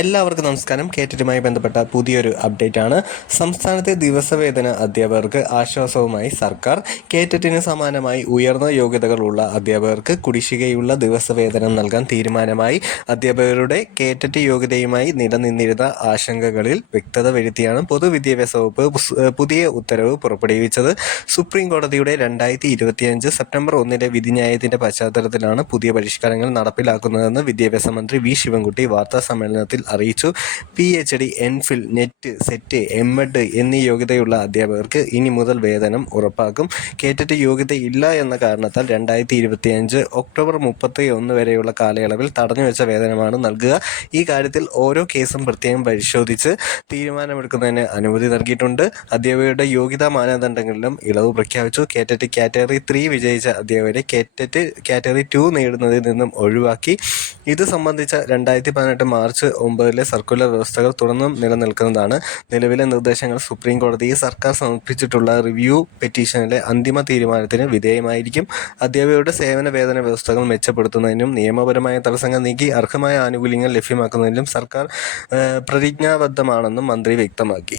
എല്ലാവർക്കും നമസ്കാരം. കേറ്ററ്റുമായി ബന്ധപ്പെട്ട പുതിയൊരു അപ്ഡേറ്റ് ആണ്. സംസ്ഥാനത്തെ ദിവസവേതന അധ്യാപകർക്ക് ആശ്വാസവുമായി സർക്കാർ. കേറ്ററ്റിന് സമാനമായി ഉയർന്ന യോഗ്യതകളുള്ള അധ്യാപകർക്ക് കുടിശ്ശികയുള്ള ദിവസവേതനം നൽകാൻ തീരുമാനമായി. അധ്യാപകരുടെ കേറ്ററ്റ് യോഗ്യതയുമായി നിലനിന്നിരുന്ന ആശങ്കകളിൽ വ്യക്തത വരുത്തിയാണ് പൊതുവിദ്യാഭ്യാസ വകുപ്പ് പുതിയ ഉത്തരവ് പുറപ്പെടുവിച്ചത്. സുപ്രീം കോടതിയുടെ 2025 സെപ്റ്റംബർ 1 വിധിന്യായത്തിന്റെ പശ്ചാത്തലത്തിലാണ് പുതിയ പരിഷ്കാരങ്ങൾ നടപ്പിലാക്കുന്നതെന്ന് വിദ്യാഭ്യാസ മന്ത്രി വി ശിവൻകുട്ടി വാർത്താ സമ്മേളനത്തിൽ അറിയിച്ചു. PhD, എൻഫിൽ, നെറ്റ്, സെറ്റ്, എംഎഡ് എന്നീ യോഗ്യതയുള്ള അധ്യാപകർക്ക് ഇനി മുതൽ വേതനം ഉറപ്പാക്കും. കേറ്ററ്റ് യോഗ്യതയില്ല എന്ന കാരണത്താൽ 2025 ഒക്ടോബർ 31 വരെയുള്ള കാലയളവിൽ തടഞ്ഞുവെച്ച വേതനമാണ് നൽകുക. ഈ കാര്യത്തിൽ ഓരോ കേസും പ്രത്യേകം പരിശോധിച്ച് തീരുമാനമെടുക്കുന്നതിന് അനുമതി നൽകിയിട്ടുണ്ട്. അധ്യാപകരുടെ യോഗ്യതാ മാനദണ്ഡങ്ങളിലും ഇളവ് പ്രഖ്യാപിച്ചു. കേറ്ററ്റ് കാറ്റഗറി 3 വിജയിച്ച അധ്യാപകരെ കേറ്ററ്റ് കാറ്റഗറി 2 നേടുന്നതിൽ നിന്നും ഒഴിവാക്കി. ഇത് സംബന്ധിച്ച 2018 മാർച്ച് 9 സർക്കുലർ വ്യവസ്ഥകൾ തുടർന്നും നിലനിൽക്കുന്നതാണ്. നിലവിലെ നിർദ്ദേശങ്ങൾ സുപ്രീം കോടതിയിൽ സർക്കാർ സമർപ്പിച്ചിട്ടുള്ള റിവ്യൂ പെറ്റീഷനിലെ അന്തിമ തീരുമാനത്തിന് വിധേയമായിരിക്കും. അധ്യാപകരുടെ സേവന വേതന വ്യവസ്ഥകൾ മെച്ചപ്പെടുത്തുന്നതിനും നിയമപരമായ തടസ്സങ്ങൾ നീക്കി അർഹമായ ആനുകൂല്യങ്ങൾ ലഭ്യമാക്കുന്നതിനും സർക്കാർ പ്രതിജ്ഞാബദ്ധമാണെന്നും മന്ത്രി വ്യക്തമാക്കി.